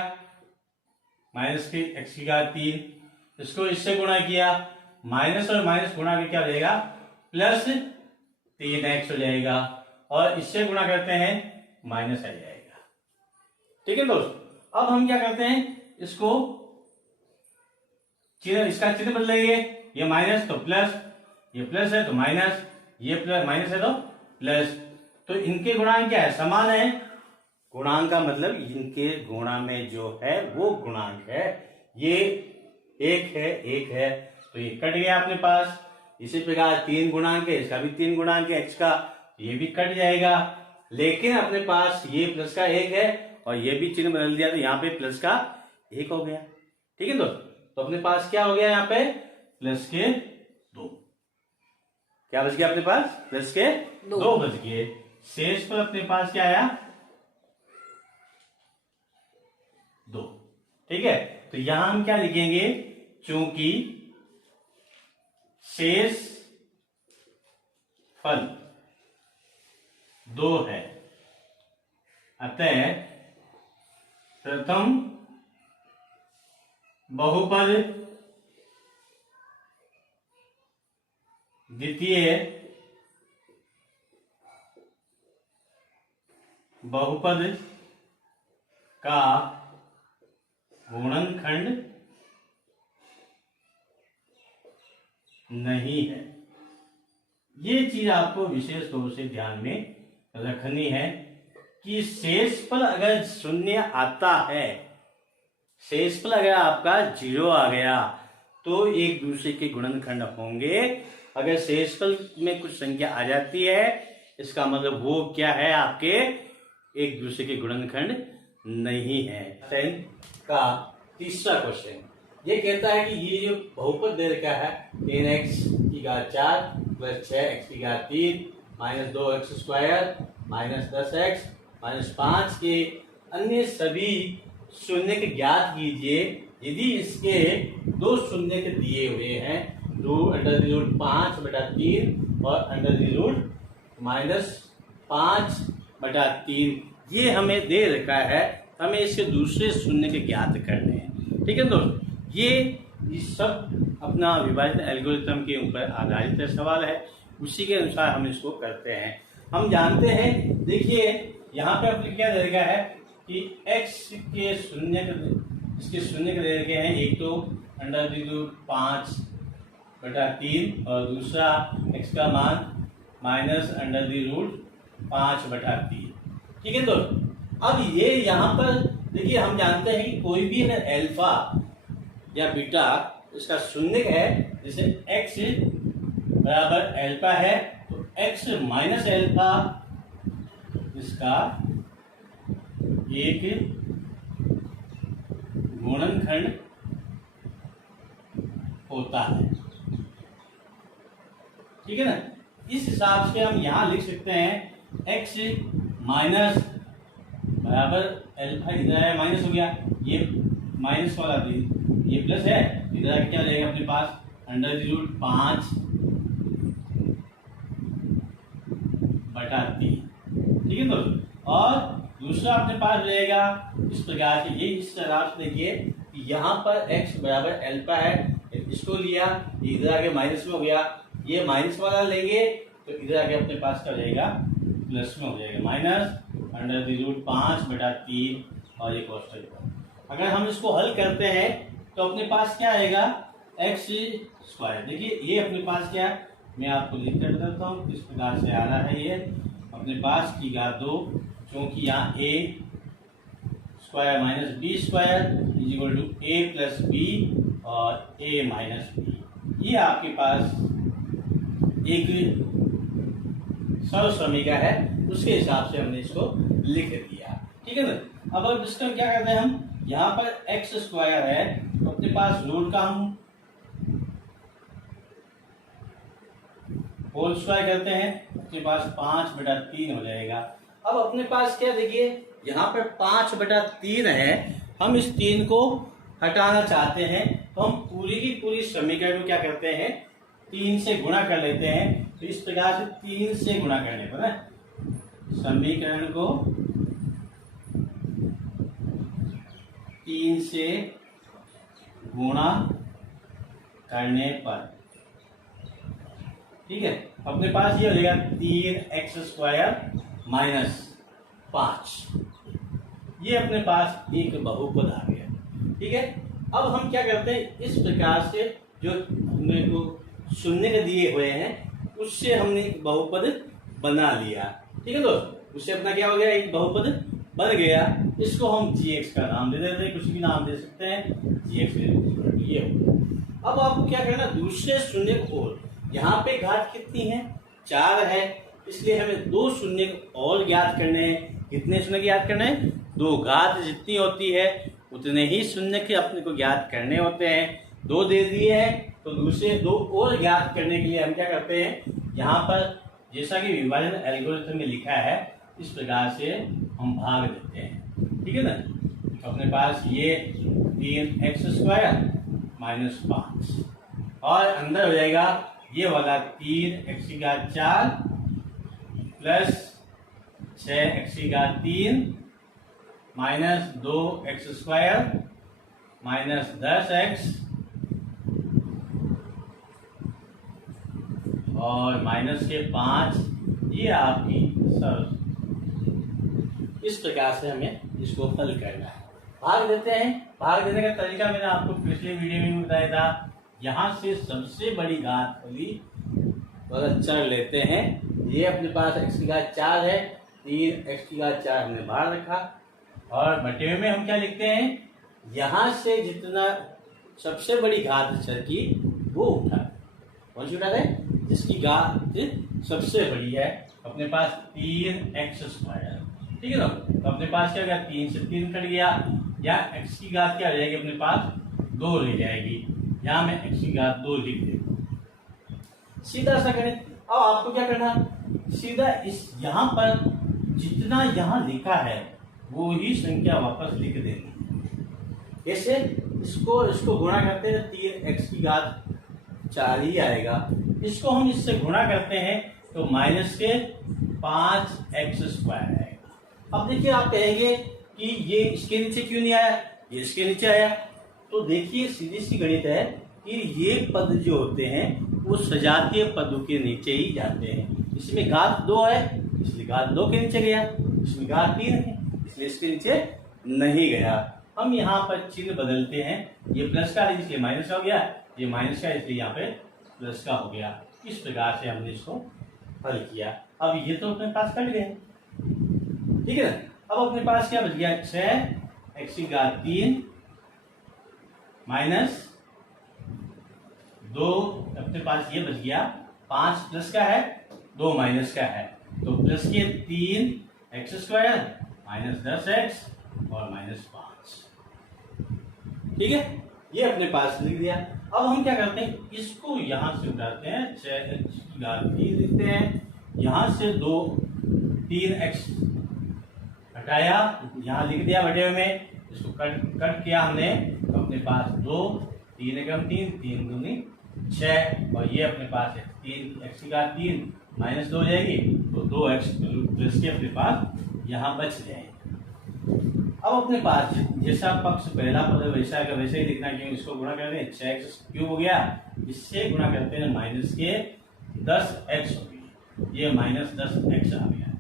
माइनस की x की घात 3, इसको इससे गुणा किया, माइनस और माइनस गुणा के क्या हो जाएगा, प्लस 3x हो जाएगा, और इससे गुणा करते हैं माइनस आ जाएगा। ठीक है दोस्तों, अब हम क्या करते हैं, इसको चिन्ह, इसका चिन्ह बदलेंगे, ये माइनस तो प्लस, ये प्लस है तो माइनस, ये प्लस माइनस है तो प्लस, तो इनके गुणांक क्या है, समान है। गुणांक का मतलब इनके गुणा में जो है वो गुणांक है, ये 1 है तो ये कट गया अपने पास। इसी प्रकार 3 गुणांक है, इसका भी 3 गुणांक है x का, ये भी कट जाएगा। लेकिन अपने पास ये प्लस का 1 है और ये भी चिन्ह बदल दिया तो यहाँ पे प्लस का 1 हो गया। ठीक है दोस्तों, तो अपने पास क्या हो गया, यहाँ पे प्लस के 2, क्या बच गया अपने पास, प्लस के 2 बच गए। शेष पर अपने पास क्या आया, 2। ठीक है, तो यहां हम क्या लिखेंगे, चूंकि शेष फल 2 है अतः प्रथम बहुपद द्वितीय बहुपद का गुणनखंड नहीं है। ये चीज आपको विशेष तौर से ध्यान में रखनी है कि शेषफल अगर 0 आता है, शेषफल अगर आपका 0 आ गया तो एक दूसरे के गुणनखंड होंगे। अगर शेषफल में कुछ संख्या आ जाती है, इसका मतलब वो क्या है, आपके एक दूसरे के गुणनखंड नहीं है। का तीसरा क्वेश्चन ये कहता है कि ये जो बहुपद दे रखा है 3x की घात 4 प्लस 6x की घात 3 minus 2x square minus 10x minus 5 के अन्य सभी शून्य के ज्ञात कीजिए यदि इसके दो शून्य के दिए हुए हैं, √5/3 और √-5/3, ये हमें दे रखा है। हमें इसके दूसरे शून्य के ज्ञात करने हैं। ठीक है दोस्त, ये सब अपना विभाजन एल्गोरिथम के ऊपर आधारित सवाल है, उसी के अनुसार हम इसको करते हैं। हम जानते हैं, देखिए यहाँ पे आपने क्या दे रखा है कि x के शून्य इसके शून्य के दे रखे हैं, एक तो √5/3 और दूसरा x का मान -√5/3। ठीक है दोस्त, अब ये यहाँ पर देखिए हम जानते हैं कि कोई भी अगर अल्फा या बीटा इसका शून्य है, जैसे x बराबर अल्फा है तो x माइनस अल्फा इसका एक गुणनखंड होता है। ठीक है ना, इस हिसाब से हम यहां लिख सकते हैं x माइनस बराबर अल्फा, इधर है माइनस हो गया, ये माइनस वाला ये प्लस है, इधर आके क्या रहेगा अपने पास √5/3। ठीक है दोस्तों, और दूसरा अपने पास रहेगा इस प्रकार से, ये इस तरह से देखिए यहाँ पर x बराबर अल्फा है, इसको लिया, इधर आगे माइनस में हो गया, ये माइनस वाला लेंगे तो इधर आगे अपने पास क्या रहेगा प्लस में हो जाएगा, -√5/3 और एक कॉन्स्टेंट। अगर हम इसको हल करते हैं तो अपने पास क्या आएगा x²। देखिए ये अपने पास क्या है, मैं आपको लिख कर बताता हूँ किस प्रकार से आ रहा है। ये अपने पास की घात 2, क्योंकि यहाँ a² - b² = a + b और a - b, ये आपके पास एक सरल समीकरण है, उसके हिसाब से हमने इसको लिख दिया। ठीक है ना, अब इसका क्या करते हैं हम, यहाँ पर x² है तो अपने पास रूट का हम होल स्क्वायर करते हैं, अपने पास 5/3 हो जाएगा। अब अपने पास क्या देखिए यहाँ पर 5/3 है, हम इस 3 को हटाना चाहते हैं तो हम पूरी की पूरी समीकरण को क्या करते हैं 3 से गुणा कर लेते हैं। तो इस प्रकार से 3 से गुणा करने पर ना समीकरण को 3 से गुणा करने पर, ठीक है, अपने पास ये हो जाएगा 3x² - 5, ये अपने पास एक बहुपद आ गया। ठीक है, अब हम क्या करते हैं, इस प्रकार से जो हमने को शून्य के दिए हुए हैं उससे हमने एक बहुपद बना लिया। ठीक है दोस्त, उससे अपना क्या हो गया, एक बहुपद बन गया। इसको हम gx का नाम दे देते हैं, कुछ भी नाम दे सकते हैं, gx ये हो गया। अब आपको क्या करना, दूसरे शून्य को, यहाँ पे घात कितनी है 4 है, इसलिए हमें 2 शून्य और ज्ञात करने हैं। कितने शून्य ज्ञात करने हैं, 2 घात जितनी होती है उतने ही शून्य के अपने को ज्ञात करने होते हैं। 2 दे दिए हैं तो दूसरे 2 और ज्ञात करने के लिए हम क्या करते हैं, यहाँ पर जैसा कि विभाजन एल्गोरिथम में लिखा है इस प्रकार से हम भाग देते हैं। ठीक है ना, तो अपने पास ये 3x² - 5 और अंदर हो जाएगा ये वाला 3x4 + 6x3 - 2x² - 10x और -5, ये आपकी सरल। इस प्रकार से हमें इसको हल करना है। भाग देते हैं, भाग देने का तरीका मैंने आपको पिछले वीडियो में बताया था। यहाँ से सबसे बड़ी घात वाली चर लेते हैं, ये अपने पास x4 है, 3x4 हमने बाहर रखा और बटे में हम क्या लिखते हैं, यहाँ से जितना सबसे बड़ी घात चर की वो उठा, कौन सी उठा है, जिसकी घात सबसे बड़ी है, अपने पास 3x²। ठीक है ना, तो अपने पास क्या गया, 3 से 3 कट गया, या x की घात क्या रह जाएगी, अपने पास 2 रह जाएगी। यहाँ मैं x की घात 2 लिख देता, सीधा सा करें। अब आपको क्या करना, सीधा इस यहाँ पर जितना यहाँ लिखा है वो ही संख्या वापस लिख देनी। ऐसे इसको गुणा करते हैं 3x की घात 4 ही आएगा। इसको हम इससे गुणा करते हैं तो माइनस के 5x² आएगा। अब देखिए आप कहेंगे कि ये इसके नीचे क्यों नहीं आया, ये इसके नीचे आया। तो देखिए सीधी सी गणित है कि ये पद जो होते हैं वो सजातीय पदों के नीचे ही जाते हैं। इसमें घात 2 है इसलिए घात 2 के नीचे गया, इसमें घात 3 है इसलिए इसके नीचे नहीं गया। हम यहाँ पर चिन्ह बदलते हैं, ये प्लस का है इसलिए माइनस का हो गया, ये माइनस का इसलिए यहाँ पे प्लस का हो गया। इस प्रकार से हमने इसको हल किया। अब ये तो अपने पास कट गए, ठीक है ना। अब अपने पास क्या बच गया, 6x की घात 3 माइनस 2, अपने पास ये बच गया 5 प्लस का है 2 माइनस का है, तो प्लस के 3x² माइनस 10x और माइनस 5, ठीक है। ये अपने पास लिख दिया। अब हम क्या करते हैं, इसको यहां से उठाते हैं, 6x की घात 3 लिखते हैं, यहां से 3x हटाया, यहां लिख दिया बटे में, इसको कट किया हमने, तो अपने पास 2, 3 एकम 3, 3 दूनी 6, और ये अपने पास है 3x की घात 3 माइनस 2 हो जाएगी, तो 2x प्लस के अपने पास यहाँ बच जाएंगे। अब अपने पास जैसा पक्ष पहला पद वैसा का वैसे ही लिखना, क्योंकि इसको गुणा करते हैं 6x³ हो गया, इससे गुणा करते हैं माइनस के 10x हो गई, ये माइनस 10x आ गया,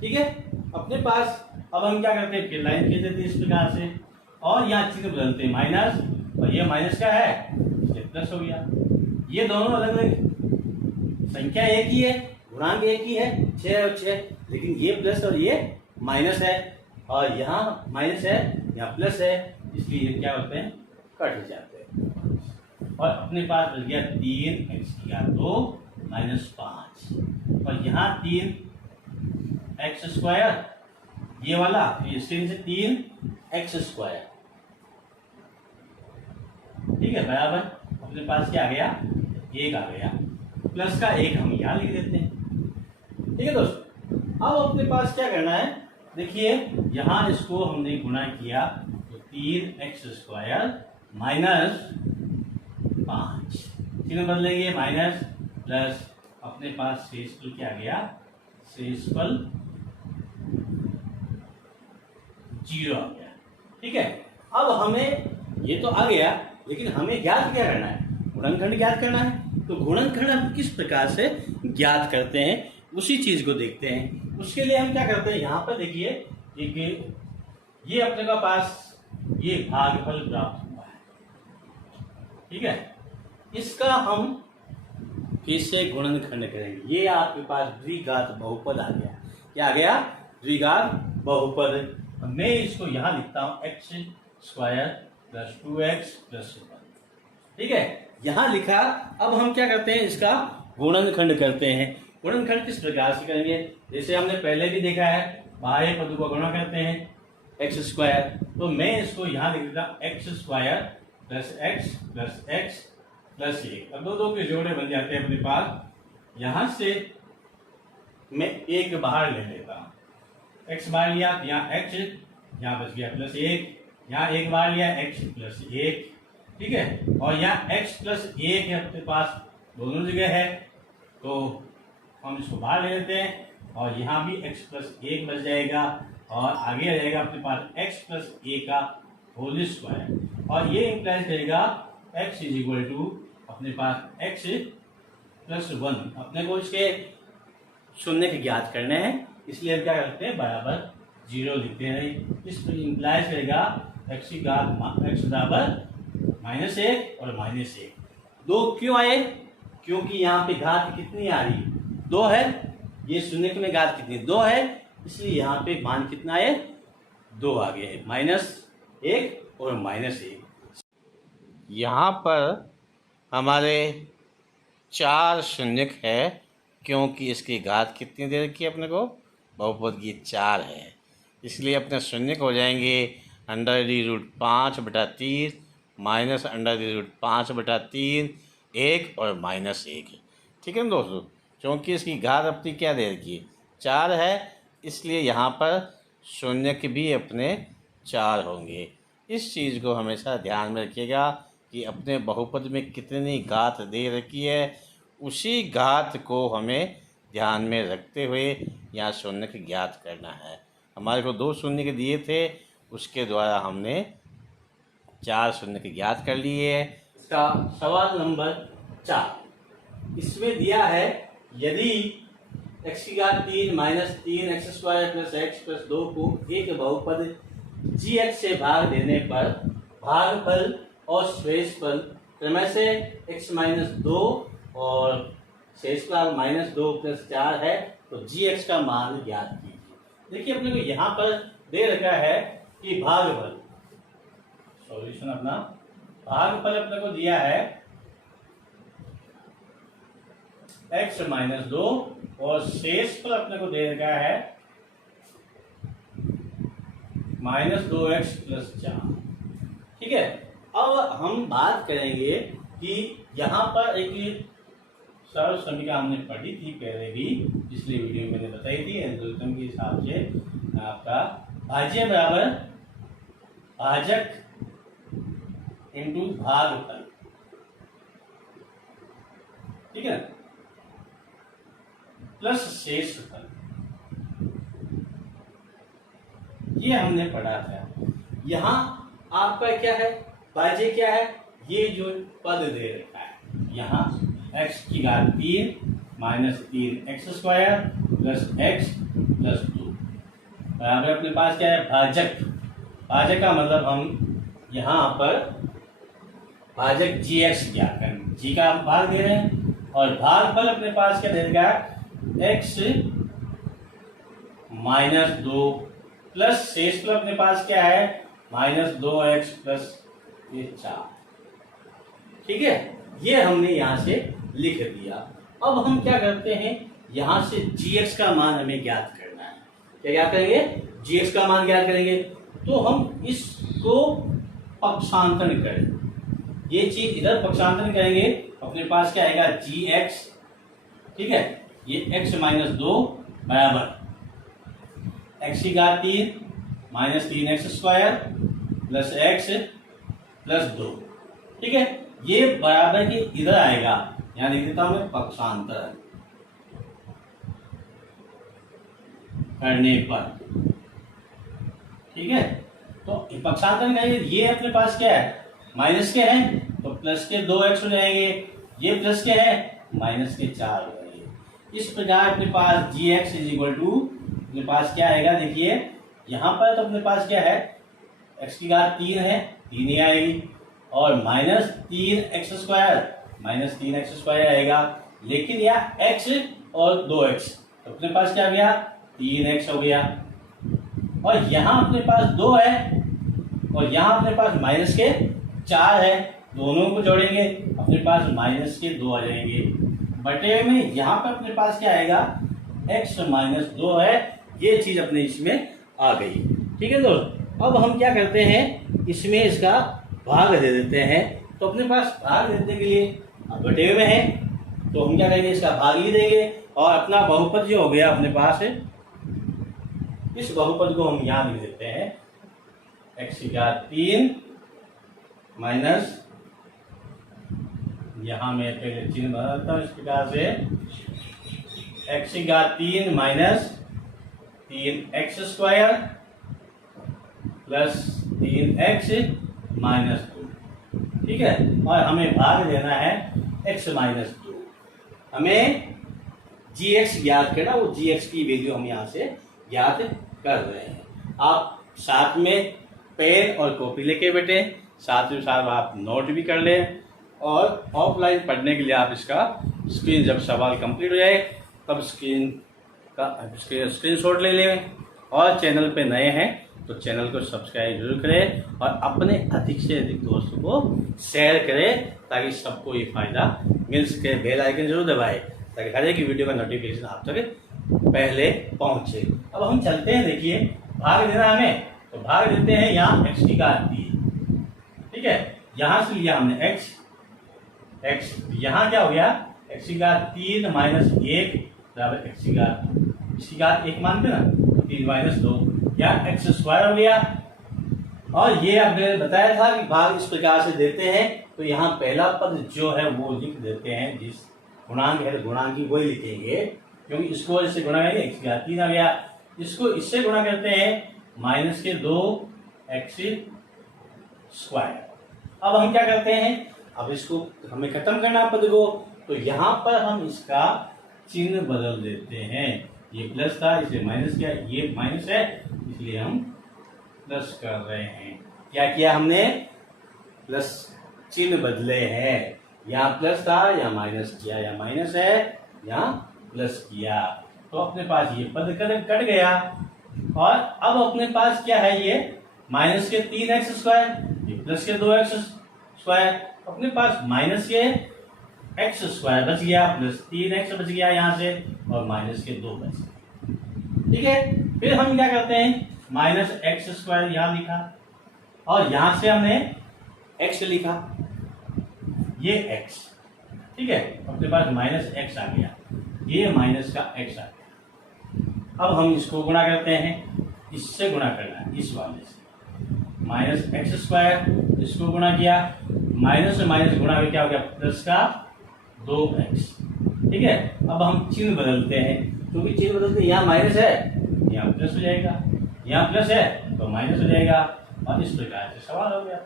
ठीक है। अपने पास अब हम क्या करते हैं, फिर लाइन खींच देते हैं इस प्रकार से, और यहाँ चिन्ह बदलते हैं माइनस, और ये माइनस का है इसलिए प्लस हो गया। ये दोनों अलग अलग संख्या एक ही है, गुणांक एक ही है 6 और 6, लेकिन ये प्लस और ये माइनस है, और यहाँ माइनस है यहाँ प्लस है, इसलिए ये क्या होते हैं, कट जाते हैं। और अपने पास बच गया 3x की घात 2 माइनस 5, और यहाँ 3x², ये वाला इसके नीचे 3x², ठीक है, बराबर अपने पास क्या आ गया, 1 आ गया, प्लस का 1 हम यहाँ लिख देते हैं, ठीक है दोस्तों। अब अपने पास क्या करना है, देखिए यहां इसको हमने गुणा किया तो 3x² माइनस 5, चिन्ह बदलेंगे माइनस प्लस, अपने पास शेषफल क्या आ गया, शेषफल 0 आ गया, ठीक है। अब हमें ये तो आ गया, लेकिन हमें ज्ञात क्या करना है, गुणनखंड ज्ञात करना है। तो गुणनखंड हम किस प्रकार से ज्ञात करते हैं उसी चीज को देखते हैं। उसके लिए हम क्या करते हैं, यहाँ पर देखिए एक ये अपने का पास ये भागफल प्राप्त हुआ है, ठीक है। इसका हम फिर से गुणनखंड करेंगे। ये आपके पास द्विघात बहुपद आ गया, क्या आ गया, द्विघात बहुपद। मैं इसको यहां लिखता हूं x² + 2x + 1, ठीक है, यहां लिखा। अब हम क्या करते हैं, इसका गुणनखंड करते हैं। गुणनखंड किस प्रकार से करेंगे, जैसे हमने पहले भी देखा है, बाह्य पदों का गुणा करते हैं x², तो मैं इसको यहां लिख देता हूं x² + x + x + 1। अब दो के जोड़े बन जाते हैं अपने पास। यहां से मैं एक बाहर ले लेता हूं, x बाहर लिया, यहाँ x, यहाँ बच गया +1, यहाँ एक बार लिया x + 1, ठीक है, और यहाँ x + 1 है अपने पास, दोनों जगह है, तो हम इसको बाहर ले लेते हैं, और यहाँ भी x + 1 बच जाएगा, और आगे आ जाएगा अपने पास x + 1 का होल स्क्वायर, और ये इंप्लाई करेगा x = अपने पास x + 1। अपने को इसके शून्य के ज्ञात करने हैं, इसलिए हम क्या करते हैं, बराबर 0 लिखते हैं। इस पर इंप्लाई करेगा x की घात x बराबर -1 और -1। 2 क्यों आए, क्योंकि यहाँ पे घात कितनी आ रही, 2 है, ये शून्य में घात कितनी, 2 है, इसलिए यहाँ पे मान कितना है, 2 आ गया है, -1 और -1। यहाँ पर हमारे 4 शून्यक है, क्योंकि इसकी घात कितनी दे रखी है अपने को, बहुपद की 4 है, इसलिए अपने शून्यक हो जाएंगे √5/3 माइनस √5/3, 1 और -1, ठीक है ना दोस्तों। क्योंकि इसकी घात अपनी क्या दे रखी है, 4 है, इसलिए यहाँ पर शून्य के भी अपने 4 होंगे। इस चीज़ को हमेशा ध्यान में रखिएगा कि अपने बहुपद में कितनी घात दे रखी है, उसी घात को हमें ध्यान में रखते हुए यहाँ शून्य की ज्ञात करना है। हमारे को 2 शून्य के दिए थे, उसके द्वारा हमने 4 शून्य की ज्ञात कर लिए है। इसका सवाल नंबर 4 इसमें दिया है, यदि x की घात 3 minus 3x² plus x plus 2 को एक बहुपद gx से भाग देने पर भागफल और शेषफल क्रमशः से x माइनस 2 और शेषफल माइनस 2 प्लस 4 है, तो gx का मान ज्ञात कीजिए। देखिए अपने को यहाँ पर दे रखा है कि भागफल, सॉल्यूशन अपना भागफल अपने को दिया है x माइनस 2 और शेषफल अपने को दे रखा है माइनस 2x प्लस 4। ठीक है, अब हम बात करेंगे कि यहाँ पर एक सरल समीकरण हमने पढ़ी थी पहले भी, पिछले वीडियो में मैंने बताई थी। एल्गोरिथम के हिसाब से आपका भाज्य बराबर भाजक इंटू भागफल, ठीक है, प्लस शेषफल, ये हमने पढ़ा था। यहाँ आपका क्या है, भाज्य क्या है, ये जो पद दे रखा है यहाँ x की घात 3 minus 3x² plus x plus 2 बराबर अपने पास क्या है, भाजक। भाजक का मतलब हम यहाँ पर भाजक gx क्या करें, g का भाग दे रहे हैं, और भागफल अपने पास क्या दे रखा है, x माइनस 2 प्लस शेषफल अपने पास क्या है, माइनस 2x प्लस 4। ठीक है, ये हमने यहाँ से लिख दिया। अब हम क्या करते हैं, यहाँ से gx का मान हमें ज्ञात करना है। क्या करेंगे, gx का मान ज्ञात करेंगे, तो हम इसको पक्षांतरण करें, ये चीज इधर पक्षांतरण करेंगे, अपने पास क्या आएगा gx, ठीक है, ये x माइनस 2 बराबर x की घात 3 minus 3x² plus x plus 2। ठीक है, ये बराबर के इधर आएगा, यहां लिख देता हूं मैं पक्षांतरण करने पर। ठीक है, तो पक्षांतरण करेंगे, ये अपने पास क्या है, माइनस के हैं तो प्लस के 2x हो जाएंगे, ये प्लस के हैं माइनस के 4 हो जाएंगे। इस प्रकार अपने पास gx इज इक्वल टू अपने पास क्या आएगा, देखिए यहाँ पर तो अपने पास क्या है, x की घात 3 है, 3 ही आएगी, और माइनस 3x² माइनस 3x² आएगा, लेकिन यहाँ x और 2x तो अपने पास क्या आ गया, 3x हो गया, और यहाँ अपने पास 2 है और यहाँ अपने पास माइनस के 4 है, दोनों को जोड़ेंगे अपने पास माइनस के 2 आ जाएंगे, बटे में यहाँ पर अपने पास क्या आएगा, x माइनस 2 है, ये चीज अपने इसमें आ गई। ठीक है दोस्त, अब हम क्या करते हैं, इसमें इसका भाग दे देते हैं, तो अपने पास भाग देने के लिए अब बटे में है, तो हम क्या करेंगे, इसका भाग ही देंगे, और अपना बहुपद जो हो गया अपने पास है, इस बहुपद को हम यहाँ लिख देते हैं x की घात 3 माइनस, यहाँ मैं पहले चिन्ह बनाता हूँ इस प्रकार से, x की घात 3 minus 3x² plus 3x minus 2। ठीक है, और हमें भाग देना है x माइनस 2। हमें gx ज्ञात करना, वो gx की वैल्यू हम यहाँ से ज्ञात कर रहे हैं। आप साथ में पेन और कॉपी लेके बैठे, साथ में साथ आप नोट भी कर लें, और ऑफलाइन पढ़ने के लिए आप इसका स्क्रीन, जब सवाल कंप्लीट हो जाए तब स्क्रीनशॉट ले लें, और चैनल पे नए हैं तो चैनल को सब्सक्राइब जरूर करें, और अपने अधिक से अधिक दोस्तों को शेयर करें ताकि सबको ये फायदा मिल सके। बेल आइकन जरूर दबाएं ताकि हर एक वीडियो का नोटिफिकेशन आप तक पहले पहुंचे। अब हम चलते हैं, देखिए भाग देना हमें, तो भाग देते हैं यहाँ x की घात 3। ठीक है, यहाँ से लिया हमने x, यहाँ क्या हो गया, x की घात 3 माइनस 1 बराबर x की घात 1 मानते ना, 3 माइनस 2 या एक्स स्क्वायर हो गया। और ये आपने बताया था कि भाग इस प्रकार से देते हैं, तो यहाँ पहला पद जो है वो लिख देते हैं, जिस गुणांक है गुणांक की वही लिखेंगे, क्योंकि इसको इससे गुणा करेंगे एक्स का 3 आ गया, इसको इससे गुणा करते हैं माइनस के 2 एक्स स्क्वायर। अब हम क्या करते हैं, अब इसको हमें खत्म करना पद को, तो यहाँ पर हम इसका चिन्ह बदल देते हैं। ये प्लस था इसलिए माइनस किया, ये माइनस है इसलिए हम प्लस कर रहे हैं। क्या किया हमने, प्लस चिन्ह बदले हैं, यहाँ प्लस था या माइनस किया, या माइनस है या प्लस किया, तो अपने पास ये पद कट गया। और अब अपने पास क्या है, ये माइनस के 3 एक्स स्क्वायर, ये प्लस के 2 एक्स स्क्वायर, अपने पास माइनस के एक्स स्क्वायर बच गया, प्लस 3 एक्स बच गया यहाँ से, और माइनस के 2 बच गया। ठीक है, फिर हम क्या करते हैं, माइनस एक्स स्क्वायर यहाँ लिखा, और यहां से हमने एक्स लिखा, ये एक्स, ठीक है, अपने पास माइनस एक्स आ गया, ये माइनस का एक्स आ गया। अब हम इसको गुणा करते हैं, इससे गुणा करना है, इस वाले से, माइनस एक्स स्क्वायर, इसको गुणा किया, माइनस से माइनस गुणा में क्या हो गया, प्लस का 2x। ठीक है, अब हम चिन्ह बदलते हैं, क्योंकि चिन्ह बदलते यहाँ माइनस है, यहाँ प्लस हो जाएगा, यहाँ प्लस है तो माइनस हो जाएगा, और इस प्रकार से सवाल हो गया।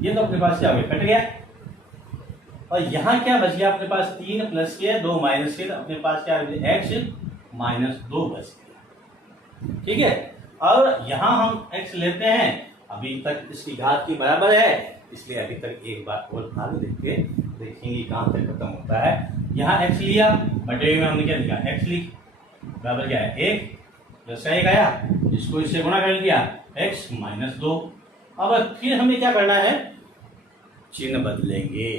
ये तो अपने पास क्या हो गया, कट गया, और यहाँ क्या बच गया अपने पास, 3 प्लस के 2 माइनस के, अपने पास क्या एक्स माइनस 2 बच गया। ठीक है, और यहाँ हम x लेते हैं, अभी तक इसकी घात की बराबर है, इसलिए अभी तक एक बार और भाग लिख के देखेंगे कहाँ तक खत्म होता है। यहाँ x लिया, बटे में हमने क्या लिखा, x लिख बराबर क्या है 1 प्लस 1 आया, इसको इससे गुणा कर लिया, x माइनस 2। अब फिर हमें क्या करना है, चिन्ह बदलेंगे।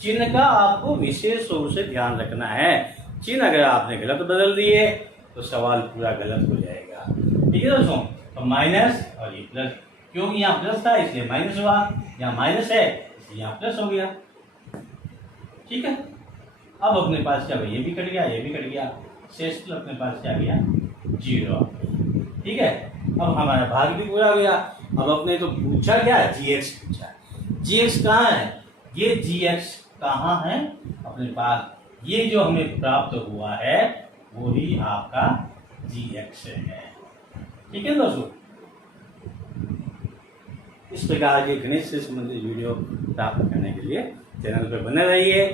चिन्ह का आपको विशेष रूप से ध्यान रखना है, चिन्ह अगर आपने गलत बदल दिए तो सवाल पूरा गलत हो जाएगा। ठीक है दोस्तों, तो माइनस और ये प्लस, क्योंकि यहाँ प्लस था इसलिए माइनस हुआ, यहाँ माइनस है इसलिए यहाँ प्लस हो गया। ठीक है, अब अपने पास क्या हुआ, ये भी कट गया, ये भी कट गया, शेष तो अपने पास क्या गया 0। ठीक है, अब हमारा भाग भी पूरा हो गया। अब अपने तो पूछा क्या, gx पूछा, gx कहाँ है, ये gx कहाँ है अपने पास, ये जो हमें प्राप्त हुआ है वही आपका gx है। ठीक है दोस्तों, इस प्रकार के गणित से संबंधित वीडियो प्राप्त करने के लिए चैनल पर बने रहिए।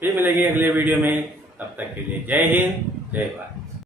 फिर मिलेंगे अगले वीडियो में, तब तक के लिए जय हिंद, जय भारत।